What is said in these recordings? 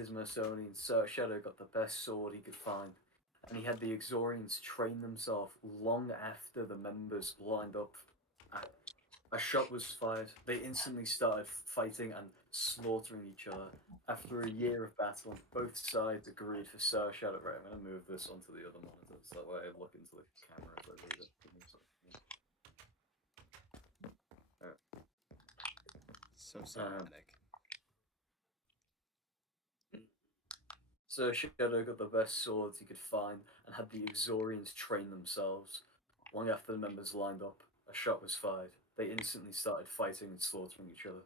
his Merconians, Sir Shadow got the best sword he could find, and he had the Exorians train themselves long after the members lined up. A shot was fired. They instantly started fighting and slaughtering each other. After a year of battling, both sides agreed for Sir Shadow. Right, I'm going to move this onto the other monitor so that way I look into the camera as I read it. Give me a second. So cinematic. Sir Shadow got the best swords he could find and had the Exorians train themselves. Long after the members lined up, a shot was fired. They instantly started fighting and slaughtering each other.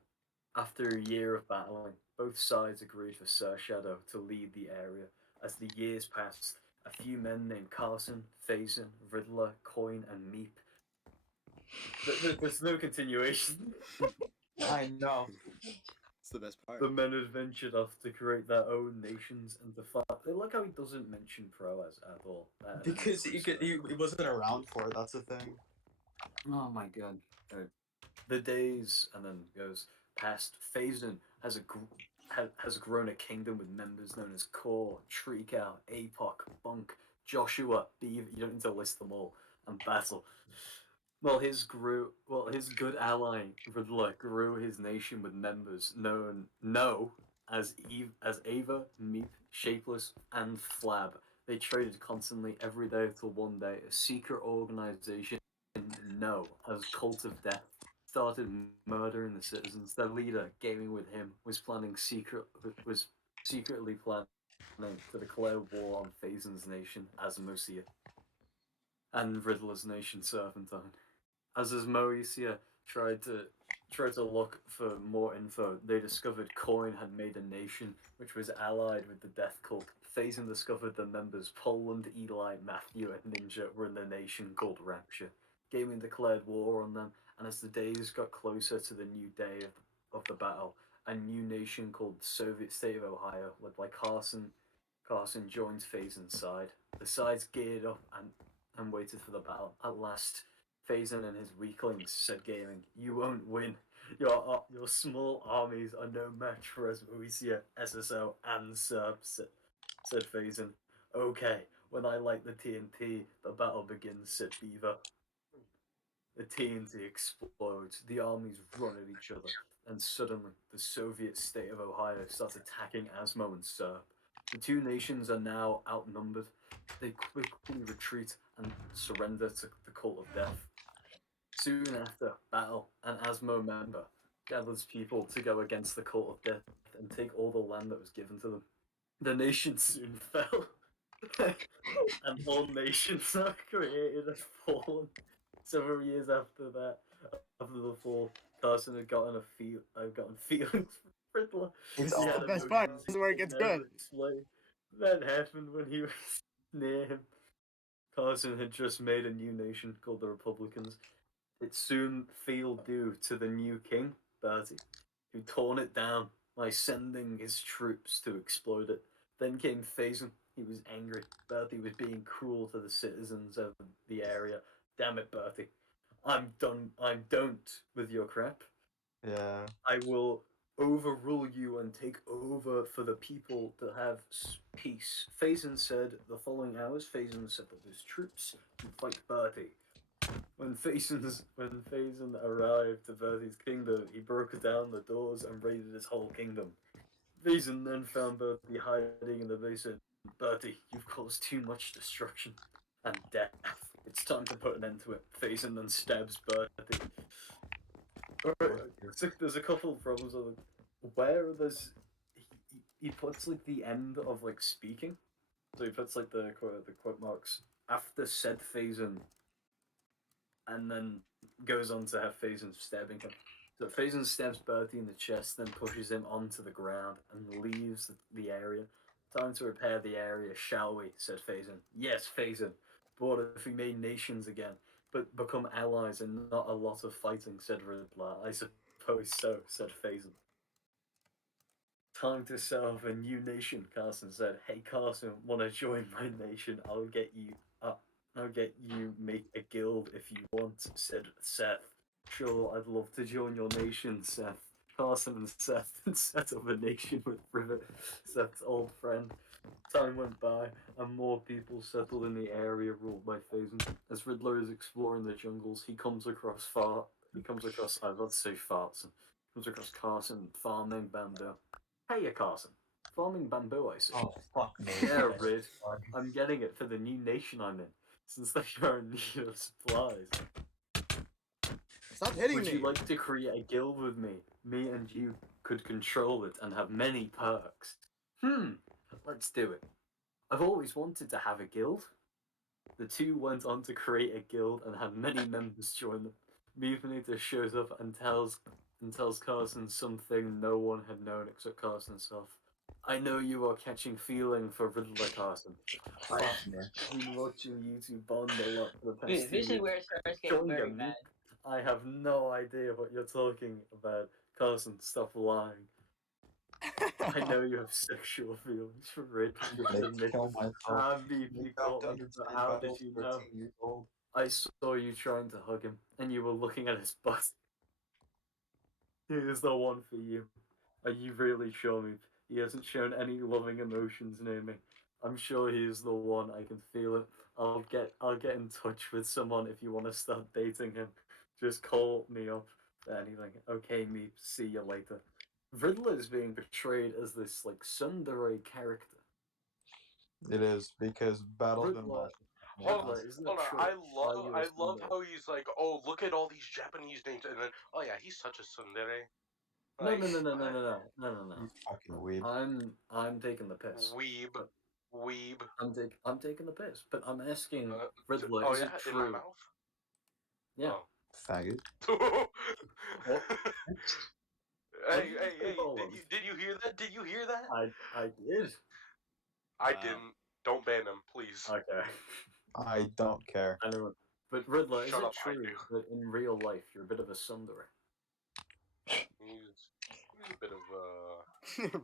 After a year of battling, both sides agreed for Sir Shadow to lead the area. As the years passed, a few men named Carson, Phazon, Riddler, Coin, and Meep. There's no continuation. I know. It's the best part. The men had ventured off to create their own nations and to fight. I like how he doesn't mention Proas at all. Because he wasn't around for it, that's the thing. Oh my god. The days and then goes past. Phazon has grown a kingdom with members known as Core, Treecow, Apoc, Bunk, Joshua, Beaver. You don't need to list them all. And Battle. His good ally Riddler grew his nation with members known as Ava, Meep, Shapeless, and Flab. They traded constantly every day till one day a secret organization No as Cult of Death started murdering the citizens. Their leader, gaming with him, was secretly planning to declare war on Phazon's nation, Asmosia, and Riddler's nation, Serpentine. As Moesia tried to look for more info, they discovered Coin had made a nation which was allied with the Death Cult. Phazon discovered the members Poland, Eli, Matthew, and Ninja were in the nation called Rapture. Gaming declared war on them, and as the days got closer to the new day of the battle, a new nation called Soviet State of Ohio, led by Carson joined Phazon's side. The sides geared up and waited for the battle. At last, Phazon and his weaklings said gaming, "You won't win. Your small armies are no match for Asmoisia, SSO, and Serbs," said Phazon. "Okay, when I light the TNT, the battle begins," said Beaver. The TNT explodes, the armies run at each other, and suddenly the Soviet state of Ohio starts attacking Asmo and Serb. The two nations are now outnumbered. They quickly retreat and surrender to the Cult of Death. Soon after, Battle, an Asmo member, gathers people to go against the Cult of Death and take all the land that was given to them. The nation soon fell, and all nations are created and fallen. Several years after that, after the fall, Carson had gotten feelings for Riddler. It's He It's had the all best part. emotions This he is where it could gets good. never explain. That happened when he was near him. Carson had just made a new nation called the Republicans. It soon fell due to the new king, Bertie, who torn it down by sending his troops to explode it. Then came Phazon. He was angry. Bertie was being cruel to the citizens of the area. Damn it, Bertie. I'm done. I'm don't with your crap. Yeah. I will overrule you and take over for the people to have peace. Phazon said the following hours, Phazon set up his troops to fight Bertie. When Phazon arrived to Bertie's kingdom, he broke down the doors and raided his whole kingdom. Phazon then found Bertie hiding in the basement. "Bertie, you've caused too much destruction and death. It's time to put an end to it." Phazon then stabs Bertie. There's a couple of problems with it. Where he puts like the end of like speaking, so he puts like the quote marks after said Phazon, and then goes on to have Phazon stabbing him. So Phazon stabs Bertie in the chest, then pushes him onto the ground and leaves the area. "Time to repair the area, shall we?" said Phazon. "Yes, Phazon. But what if we made nations again, but become allies and not a lot of fighting?" said Riddler. "I suppose so," said Phazon. "Time to set up a new nation," Carson said. "Hey Carson, wanna join my nation? I'll get you make a guild if you want," said Seth. "Sure, I'd love to join your nation, Seth." Carson and Seth and set up a nation with Rivet, Seth's old friend. Time went by, and more people settled in the area ruled by Phazon. As Riddler is exploring the jungles, he comes across I was about to say farts. Comes across Carson farming bamboo. Hey, Carson. Farming bamboo, I see. Oh, fuck me. Yeah, Rid. I'm getting it for the new nation I'm in, since they are in need of supplies. Stop hitting Would me! you like to create a guild with me? Me and you could control it and have many perks. Let's do it. I've always wanted to have a guild. The two went on to create a guild and had many members join them. Mutinator shows up and tells Carson something no one had known except Carson himself. I know you are catching feeling for Riddler, Carson. Fuck I've me. been watching you two bond a lot for the past This 2 is years. where it starts getting Join very them. bad. I have no idea what you're talking about. Carson, stop lying. I know you have sexual feelings for Rid. Kill myself. You caught me, but how did you know? 13 years old. I saw you trying to hug him, and you were looking at his butt. He is the one for you. Are you really sure, me? He hasn't shown any loving emotions near me. I'm sure he is the one. I can feel it. I'll get in touch with someone if you want to start dating him. Just call me up for anything. Okay, me. See you later. Riddler is being portrayed as this like tsundere character. It is because battle's been Riddler- watched. Hold on, is that hold on. true? I Are love, you a I love tsundere? how he's like, oh, look at all these Japanese names, and then, oh yeah, he's such a tsundere. No, Like, no. You fucking weeb. I'm taking the piss. Weeb, weeb. I'm taking the piss, but I'm asking Uh, Riddler, oh is yeah, it in my true? mouth. Yeah. Faggot. Oh. What? Hey, did you hey, say, hey! Poland? Did you hear that? Did you hear that? I did. I Wow. didn't. Don't ban him, please. Okay. I don't care. Anyway, but Riddler, Shut is up, it I true do. that in real life you're a bit of a tsundere? He's a bit of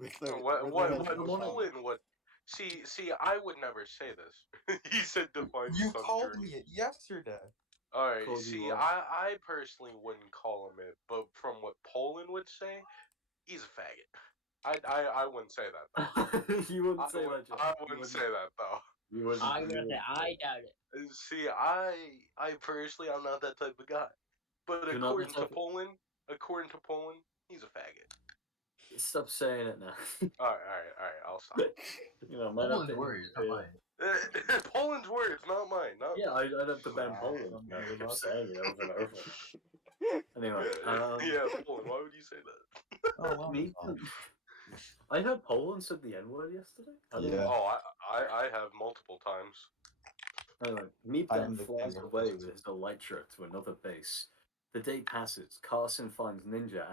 Riddler, what Riddler has what- no what- problem. Poland would see. I would never say this. He said define You called tsundere. me it yesterday. Alright, Called you see, what? I personally wouldn't call him it, but from what Poland would say, he's a faggot. I wouldn't say that though. You wouldn't say that, John. I You wouldn't say that though. You wouldn't. I'm you gonna say wouldn't. I doubt it. See, I personally, I'm not that type of guy. But You're not the according to type of- Poland, he's a faggot. Stop saying it now. Alright, I'll stop. You know, might have Poland's to words, not interfere. mine. Poland's words, not mine. Not Yeah, I'd have to ban Wow. Poland. I'm Now not you're about saying it over and over. Anyway, yeah, Poland. Why would you say that? Oh, well, me. fine. I heard Poland said the N word yesterday. I don't Yeah. know. Oh, I have multiple times. Anyway, Meep I then am the flies king of away this. with his Elytra to another base. The day passes. Carson finds Ninja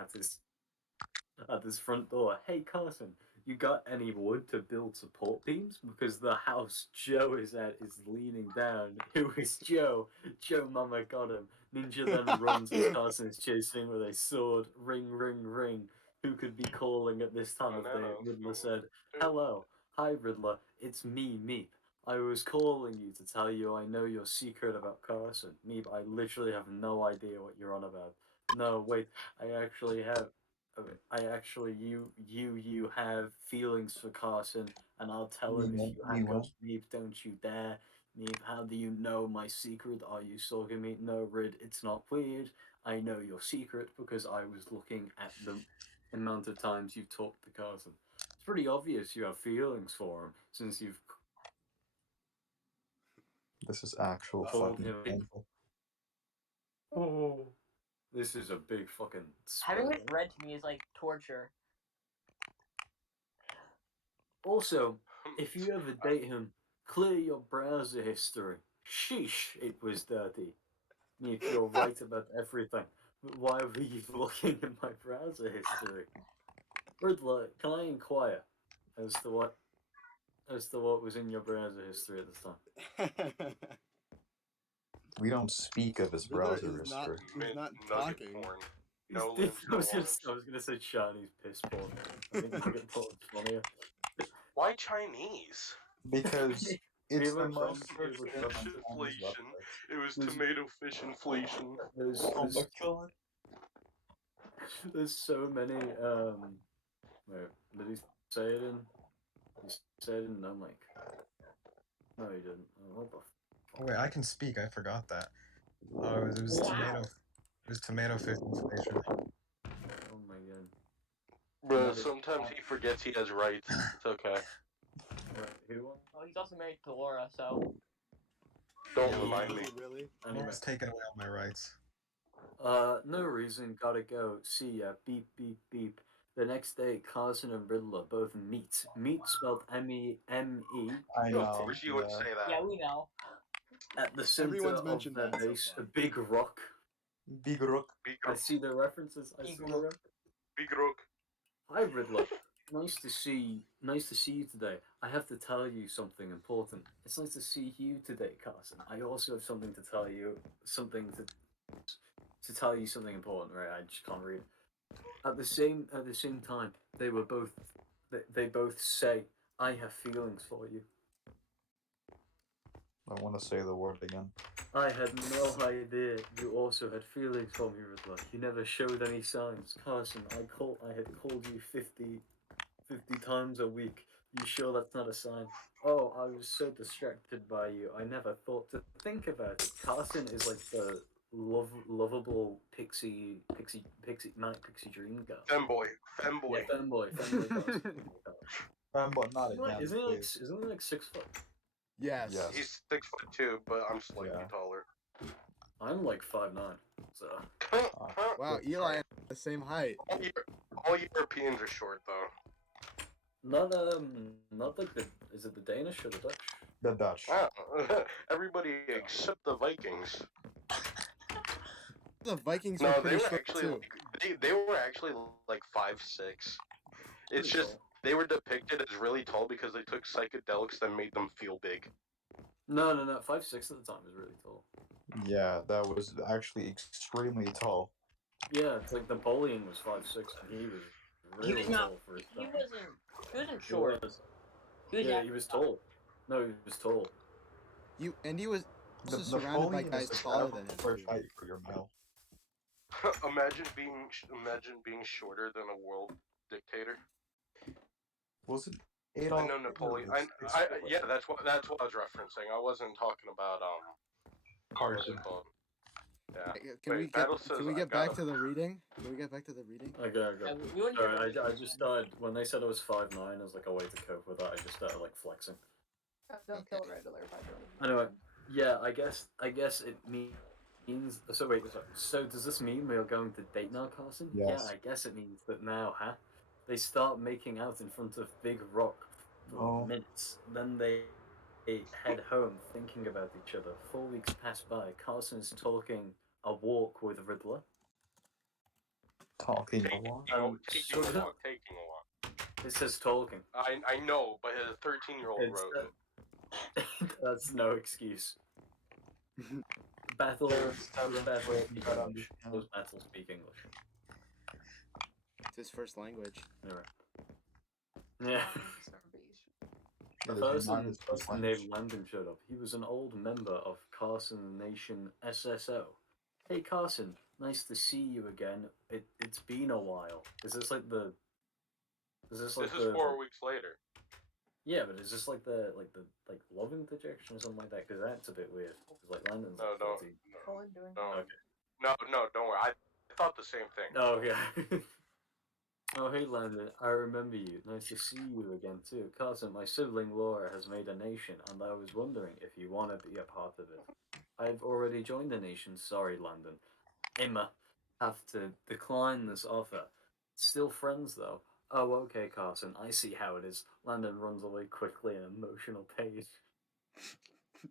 at his front door. Hey Carson, you got any wood to build support beams? Because the house Joe is at is leaning down. Who is Joe? Joe Mama got him. Ninja then runs as Carson is chasing with a sword. Ring, ring, ring. Who could be calling at this time of day? Riddler said, Hello. Hi Riddler. It's me, Meep. I was calling you to tell you I know your secret about Carson. Meep, I literally have no idea what you're on about. No, wait, I actually have. You have feelings for Carson, and I'll tell him if you hang up. Meep, don't you dare. Meep, how do you know my secret? Are you stalking me? No, Rid, it's not weird. I know your secret because I was looking at the amount of times you've talked to Carson. It's pretty obvious you have feelings for him since you've This is actual Told fucking him. painful. Oh, this is a big fucking. Having spoiler. it read to me is like torture. Also, if you ever date him, clear your browser history. Sheesh, it was dirty. If you're right about everything, but why were you looking at my browser history? Riddler, can I inquire as to what was in your browser history at the time? We don't speak of his Riddler browser is not- history. He's not Nugget talking. porn. No limbs, I no was arms. gonna say Chinese piss porn. I think nugget porn's funnier. Why Chinese? Because We it's have a the most friend searched who on was- Chinese Inflation. websites. It was There's- tomato fish inflation. There's, Oh there's, my god. There's so many. Wait, did he say it in? He said it in no mic. No, he didn't. Oh, what the? Oh wait, I can speak. I forgot that. Oh, it was Wow. tomato. It was tomato fish inflation. Oh my god. Bro, sometimes he forgets he has rights. It's okay. Wait, who won? Oh, he's also married to Laura, so. Don't Yeah, remind Laura- me. Really? Anyway. Laura's taken away all my rights. No reason, gotta go. See ya. Beep, beep, beep. The next day, Carson and Riddler both meet. Meet spelled M-E-M-E. I Of know. course you would say that. Yeah, we know. At the center Everyone's of mentioned their that so base, far. a big rock. Big rook. Big I rook. see the references. I see the Eagle. references. Big rook. Hi, Riddler. Nice to see you today. I have to tell you something important. It's nice to see you today, Carson. I also have something to tell you. Something to tell you something important. Right? I just can't read. At the same time, they both say, "I have feelings for you." I want to say the word again. I had no idea you also had feelings for me, Riddler. You never showed any signs. Carson, I had called you 50 times a week. You sure that's not a sign? Oh, I was so distracted by you. I never thought to think about it. Carson is like the lovable manic pixie dream girl. Femboy. Yeah, Femboy. femboy Carson. But not again, Isn't he please. like 6 foot? Yes. Yes. He's 6'2", but I'm slightly Yeah. taller. I'm like 5'9", so Wow, Eli and the same height. All Europeans are short though. not like the is it the Danish or the Dutch? The Dutch. Wow. Everybody except the Vikings. The Vikings No, were they pretty were short actually too. they were actually like 5'6". It's Pretty just tall. they were depicted as really tall because they took psychedelics that made them feel big. No, 5'6" at the time is really tall. Yeah, that was actually extremely tall. Yeah, it's like Napoleon was 5'6", and he was He really was not. tall for his He time. wasn't He short. was. He was Yeah, he average was size. tall. No, he was tall. He was also surrounded by Napoleon guys is taller the than him. average Too. height for your male. imagine being shorter than a world dictator. Was it I Adolf? know Napoleon. Yeah, that's what I was referencing. I wasn't talking about what was it called? Yeah. Can Wait, we get Battle says can we I get gotta- back to the reading? Can we get back to the reading? Okay. Yeah, we wouldn't hear Sorry, about I just started when they said I was 5'9", as like a way to cope with that. I just started like flexing. Don't kill Riddler by doing Anyway, yeah, I guess it means. So wait, so does this mean we are going to date now, Carson? Yes. Yeah, I guess it means that now, huh? They start making out in front of Big Rock for Oh. minutes. Then they head home thinking about each other. 4 weeks pass by. Carson is talking a walk with Riddler. Talking a taking lot. taking a walk. Taking a walk. It says talking. I know, but a 13-year-old It's, wrote it. That's no excuse. Battle speak English. Those battles speak English. It's his first language. Anyway. Yeah. Yeah, The they person denied his first named language. Landon showed up. He was an old member of Carson Nation SSO. Hey Carson, nice to see you again. It's been a while. Is this like the? Is this like This is 4 weeks later. Yeah, but is this like the love interjection or something like that? Because that's a bit weird. Because like Landon's No, like no, 14. no, don't worry. I thought the same thing. Oh yeah. Oh hey Landon, I remember you. Nice to see you again too. Carson, my sibling Laura has made a nation, and I was wondering if you want to be a part of it. I've already joined the nation. Sorry, Landon. Emma, have to decline this offer. Still friends though. Oh, okay, Carson. I see how it is. Landon runs away quickly in emotional pain.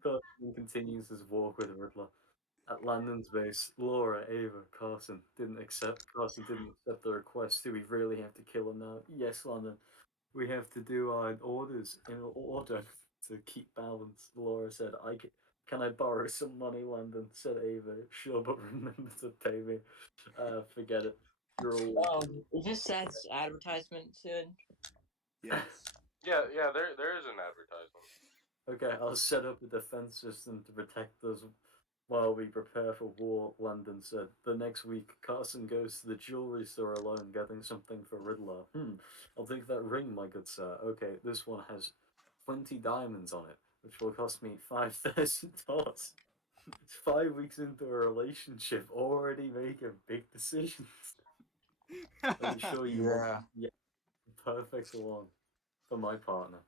Carson continues his walk with Riddler. At Landon's base, Laura, Ava, Carson didn't accept. Carson didn't accept the request. Do we really have to kill him now? Yes, Landon. We have to do our orders in order to keep balance. Laura said, Can I borrow some money, Landon? Said Ava. Sure, but remember to pay me. Forget it. You're all. Is this Seth's advertisement soon? Yes. Yeah, there is an advertisement. Okay, I'll set up a defense system to protect us. While we prepare for war, Landon said. The next week, Carson goes to the jewelry store alone, getting something for Riddler. I'll take that ring, my good sir. Okay, this one has 20 diamonds on it, which will cost me $5,000. 5 weeks into a relationship, already making big decisions. Are you sure you want the perfect one for my partner?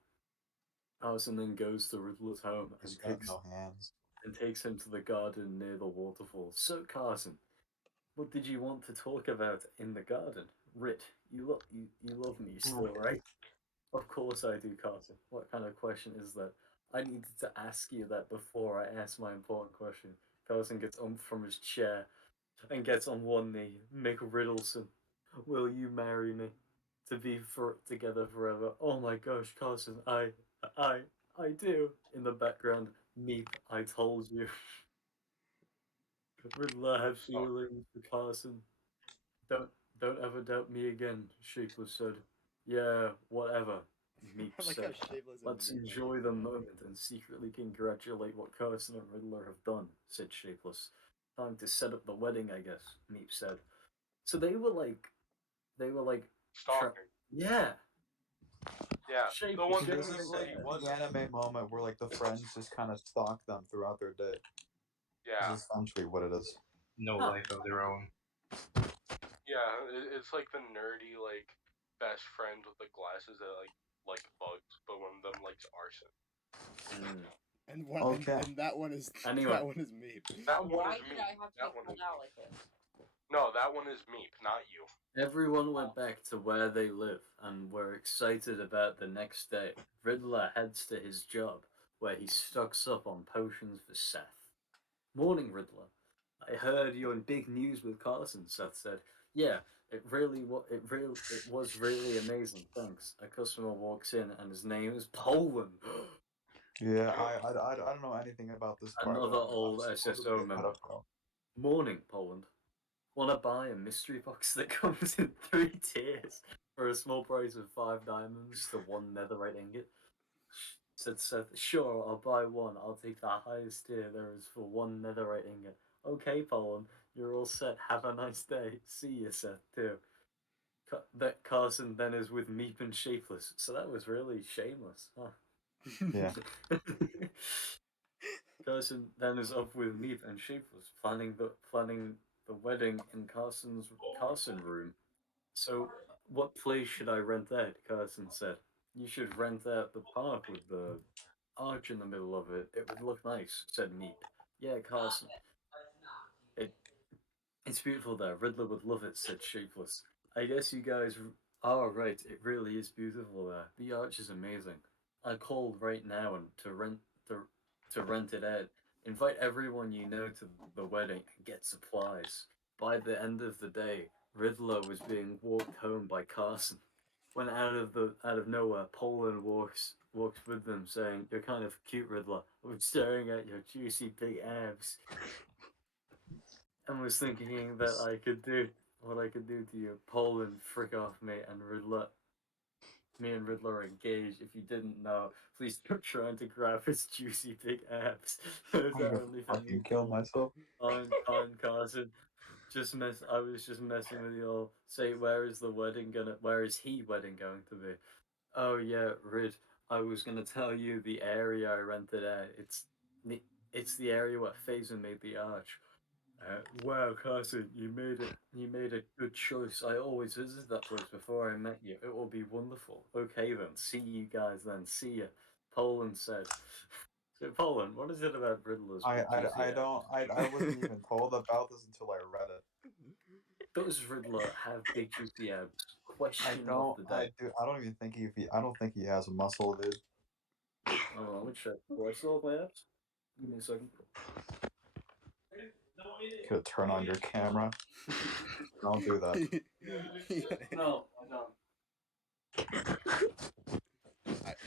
Carson then goes to Riddler's home He's got no hands. and takes him to the garden near the waterfall. So, Carson, what did you want to talk about in the garden? Rit, you love me still, right? Of course I do, Carson. What kind of question is that? I needed to ask you that before I asked my important question. Carson gets up from his chair and gets on one knee. Mick Riddleson, will you marry me? To be together forever. Oh my gosh, Carson, I, I do. In the background, Meep, I told you. Riddler had So, feelings for Carson. Don't don't ever doubt me again, Shapeless said. Yeah, whatever, Meep I like how said. Shapeless and Let's Meep are enjoy the moment and secretly congratulate what Carson and Riddler have done, said Shapeless. Time to set up the wedding, I guess, Meep said. So they were like, stalking. yeah, Yeah, the Shapeless, one See, thing this he is said like he the wasn't. anime moment where like the friends just kind of stalk them throughout their day. Yeah, This is essentially what it is. No Huh. life of their own. yeah, it's like the nerdy like best friend with the glasses that like bugs, but one of them likes arson. and one Okay. and that one is Anyway. that one is Meep. That one Why is did me. I have to That be one called is out me. like this? No, that one is Meep, not you. Everyone went back to where they live and were excited about the next day. Riddler heads to his job, where he stocks up on potions for Seth. Morning, Riddler. I heard you're in big news with Carson, Seth said. Yeah, it was really amazing, thanks. A customer walks in and his name is Poland. Yeah, I don't know anything about this part. Another old I'm SSO supposedly a member. pedophile. Morning, Poland. Wanna buy a mystery box that comes in 3 tiers for a small price of 5 diamonds to 1 netherite ingot? Said Seth. Sure, I'll buy one. I'll take the highest tier there is for 1 netherite ingot. Okay, Poland, you're all set. Have a nice day. See you, Seth, too. That Carson then is with Meep and Shapeless, so that was really shameless, huh? Yeah. Carson then is up with Meep and Shapeless, planning the wedding in Carson room. So, what place should I rent out? Carson said. You should rent out the park with the arch in the middle of it. It would look nice, said Meep. Yeah, Carson. It it's beautiful there. Riddler would love it, said Shapeless. I guess you guys are right. It really is beautiful there. The arch is amazing. I called right now and to rent it out. Invite everyone you know to the wedding and get supplies. By the end of the day, Riddler was being walked home by Carson. When out of nowhere, Poland walks with them, saying, "You're kind of cute, Riddler. I'm staring at your juicy big abs." And was thinking that I could do what I could do to you. Poland, frick off me, and me and Riddler are engaged. If you didn't know, please don't try to grab his juicy big abs. Those I'm are gonna only for me. fucking kill myself. I'm Carson. I was just messing with you all. Say, where is he wedding going to be? Oh yeah, Rid. I was gonna tell you the area I rented out. It's the area where Phaser made the arch. Wow, Carson, you made a good choice. I always visited that place before I met you. It will be wonderful. Okay then, see you guys then. See ya. Poland said. So, Poland, what is it about Riddler's big juicy I abs? don't I wasn't even told about this until I read it. Does Riddler have big juicy abs? Question of the day. I don't even think I don't think he has a muscle, dude. Oh, let me check. Do I still have my abs? Give me a second. Could turn on your camera. Don't do that. No, I don't.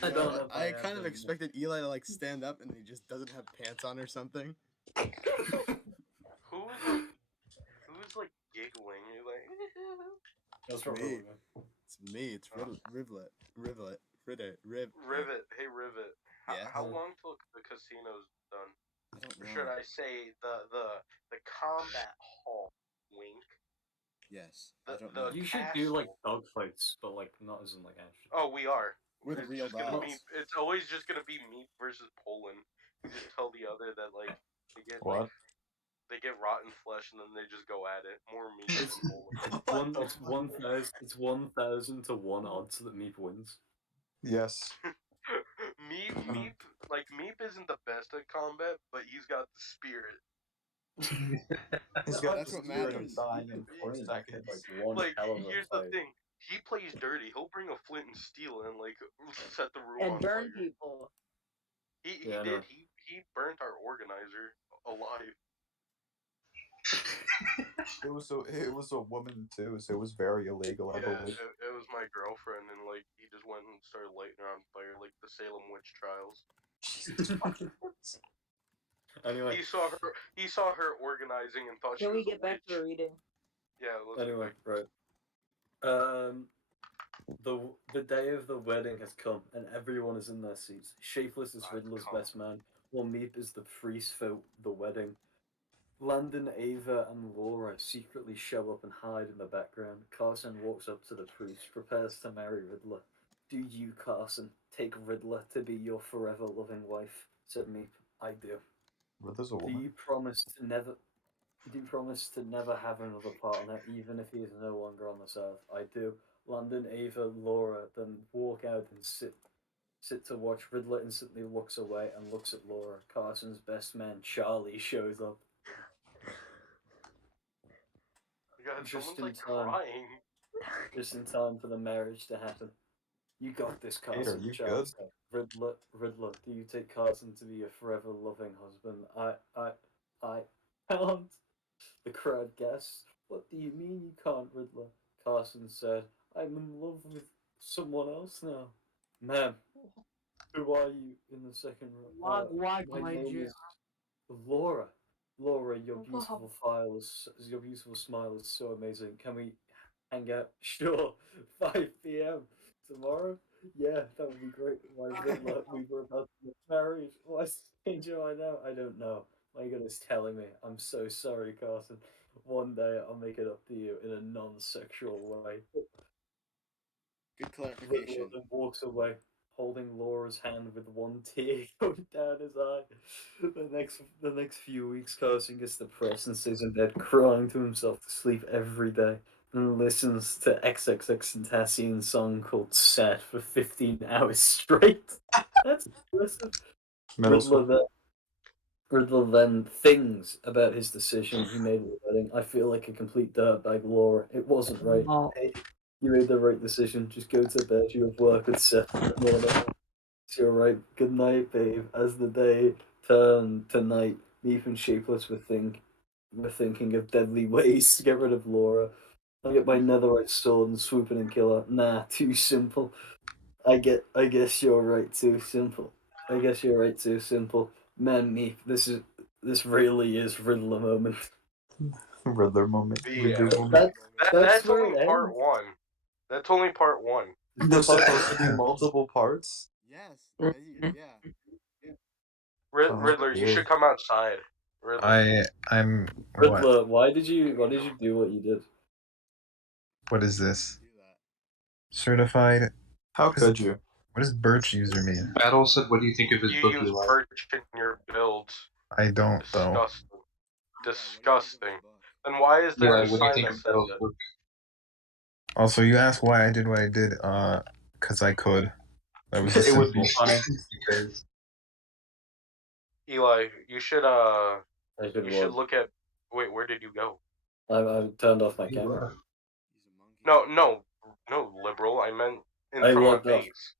I don't have my I abs kind of anymore. expected Eli to like stand up and he just doesn't have pants on or something. Who's like giggling? You're like, That's It's probably me. me. It's me. It's Rivet. Rivet. Rivet. Hey, Rivet. Yeah. How long till the casino's done? I don't Or know. should I say the combat hall? Wink. Yes. The, I don't the know. You should do like castle. dogfights, but like not as in like action. Oh, we are. With It's real just gonna be. dogs. It's always just gonna be me versus Poland. We just tell the other that like they get What? they get rotten flesh and then they just go at it. More meat than Poland. It's 1,000 to 1 odds that Meep wins. Yes. Meep, like Meep isn't the best at combat, but he's got the spirit. He's got That's the what spirit matters. of dying in 4 Like seconds. one Like, hell of a here's the fight. thing: he plays dirty. He'll bring a flint and steel and like set the room And on burn fire. people. He Yeah, I did. know. He burnt our organizer alive. It was a woman too, so it was very illegal, I Yeah, believe. it was my girlfriend, and like he just went and started lighting her on fire, like the Salem witch trials. Jesus fucking Christ. Anyway, He saw her organizing and thought she Can we was a get back witch. to reading? Yeah, let's anyway, get back. right. The day of the wedding has come, and everyone is in their seats. Shapeless is Riddler's Come. best man, while Meep is the priest for the wedding. Landon, Ava, and Laura secretly show up and hide in the background. Carson walks up to the priest, prepares to marry Riddler. Do you, Carson, take Riddler to be your forever loving wife? Said Meep. I do. Riddler's a Do woman. you promise to never? Do you promise to never have another partner, even if he is no longer on this earth? I do. Landon, Ava, Laura then walk out and sit to watch. Riddler instantly looks away and looks at Laura. Carson's best man, Charlie, shows up. God, Just someone's in like time. crying. Just in time for the marriage to happen. You got this, Peter, Carson. you Charlie good? said. Riddler, do you take Carson to be your forever loving husband? I can't. The crowd gasps. What do you mean you can't, Riddler? Carson said, I'm in love with someone else now. Ma'am, who are you in the second row? Why My mind name you? is Laura. Laura, your Wow. your beautiful smile is so amazing. Can we hang out? Sure. 5 p.m. tomorrow? Yeah, that would be great. My Riddler, we were about to get married. What's the danger I know? I don't know. My goodness, telling me. I'm so sorry, Carson. One day I'll make it up to you in a non-sexual way. Good Riddler clarification. then walks away, holding Laura's hand with one tear going down his eye. The next few weeks, Carson gets depressed and stays in bed crying to himself to sleep every day, and listens to XXXTentacion's song called "Sad" for 15 hours straight. That's impressive. Middle Riddler school. then, Riddler then thinks about his decision he made at the wedding. I feel like a complete dirtbag, Laura. It wasn't right. Oh. Hey, you made the right decision. Just go to bed. You have work at 7 a.m. You're right. Good night, babe. As the day turned to night, Meep and Shapeless were thinking of deadly ways to get rid of Laura. I get my netherite sword and swoop in and kill her. Nah, too simple. I guess you're right, too simple. I guess you're right, too simple. Man, Meep, this really is Riddler moment. Riddler moment. Yeah. Riddler moment. That's That's where only it part ends. one. That's only part one. There's supposed to be multiple parts. Yes. Yeah. Riddler, you should come outside. Riddler. I'm what? Riddler, why did you do what you did? What is this? Do that. Certified? How could you? What does Birch user mean? Battle said, "What do you think of his You book, use Eli?" birch in your builds. I don't though. Disgusting. Then why is there Eli, a what do you sign think that of says Battle's that? book? Also, you asked why I did what I did. Cause I could. That was It would be simple. funny because Eli, you should I could you should what? look at. Wait, where did you go? I turned off my camera. He's a monkey. No, liberal. I meant in I from my logged off. base.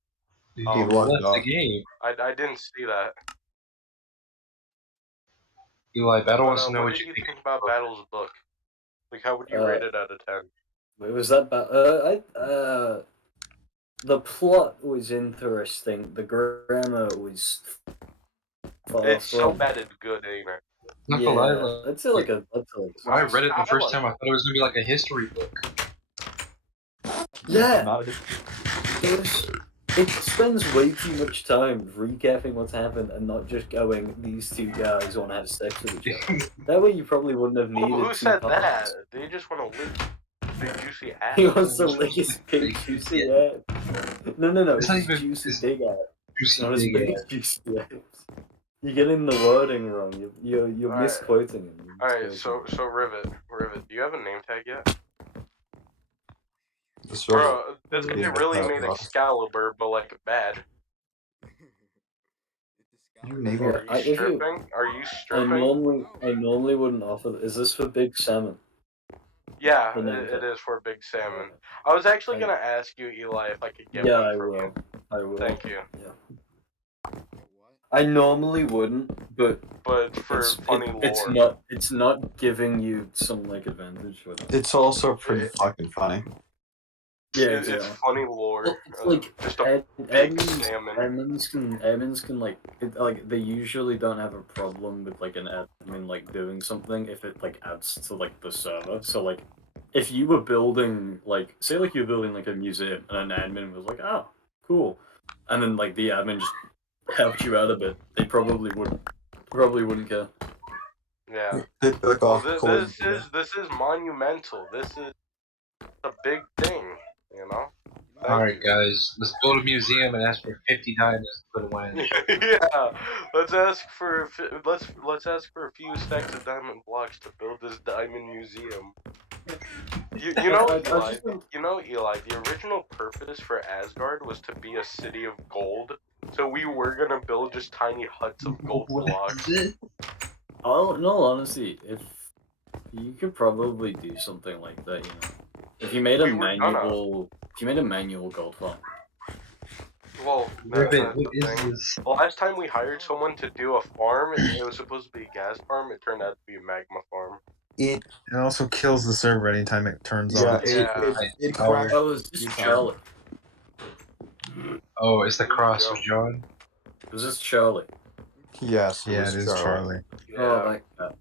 he Oh, left off. the game. I didn't see that. Eli, Battle wants But to know what what did you you think think of about the book. Battle's book? Like, how would you rate it out of 10? Wait, was that bad? The plot was interesting. The grammar was far It's so from. bad it's good, ain't it? Not gonna lie, Yeah, like, I'd say like a. I'd say like when I six. read it the first like time, I thought it was gonna be like a history book. Yeah, Not a it was. it spends way too much time recapping what's happened and not just going, these two guys want to have sex with each other. That way you probably wouldn't have needed Who two said parts. that? They just want to lick big juicy ass. He wants to lick his big Big juicy juicy ass. No, It's not his even- juicy it's big ass. Juicy Not his big big ass. juicy ass. You're getting the wording wrong. You're Alright. misquoting him. You're Alright, misquoting so Rivet, do you have a name tag yet? The server. Bro, this Yeah, guy really that made was- Excalibur, but like bad. You name Well, it. Are you if you- stripping? Are you I stripping? normally wouldn't offer. Is this for Big Salmon? Yeah, The name it tag. is for Big Salmon. I was actually I- gonna ask you, Eli, if I could get Yeah, one I from will. you. I will. Thank you. Yeah. I normally wouldn't, but But for funny lore. it's not giving you some like advantage with it. It's also pretty fucking funny. Yeah, It's exactly. funny lore. Well, it's like just a big salmon. admins can like they usually don't have a problem with like an admin like doing something if it like adds to like the server. So like if you were building like say like you're building like a museum and an admin was like, oh, cool, and then like the admin just helped you out a bit, they probably wouldn't care. Yeah. They took Well, off code. this is monumental. This is a big thing, you know. Thank Alright, you. guys, let's build a museum and ask for 50 diamonds to put away. Yeah, let's ask for let's ask for a few stacks of diamond blocks to build this diamond museum. You know, Eli. You know, Eli. The original purpose for Asgard was to be a city of gold. So we were gonna build just tiny huts of gold blocks. Oh, in all honesty, if you could probably do something like that, you know, if you made a We were gonna. manual gold farm. Well, Ribbit, that's what the is thing. this? The last time we hired someone to do a farm, it was supposed to be a gas farm. It turned out to be a magma farm. It It also kills the server anytime it turns yeah, on. it crashed. Oh, is this Charlie? Oh, it's the Who's cross Joe? of John. Is this Charlie? Yes, Yeah, it is Charlie. Oh, Yeah. like that.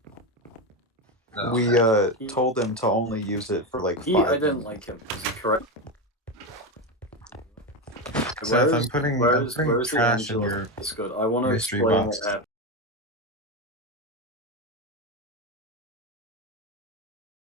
No. We told him to only use it for like 5 I didn't minutes. like him. Is he correct? Seth, I'm putting where's the trash in Angela your Discord? I want to mystery explain box. what happened.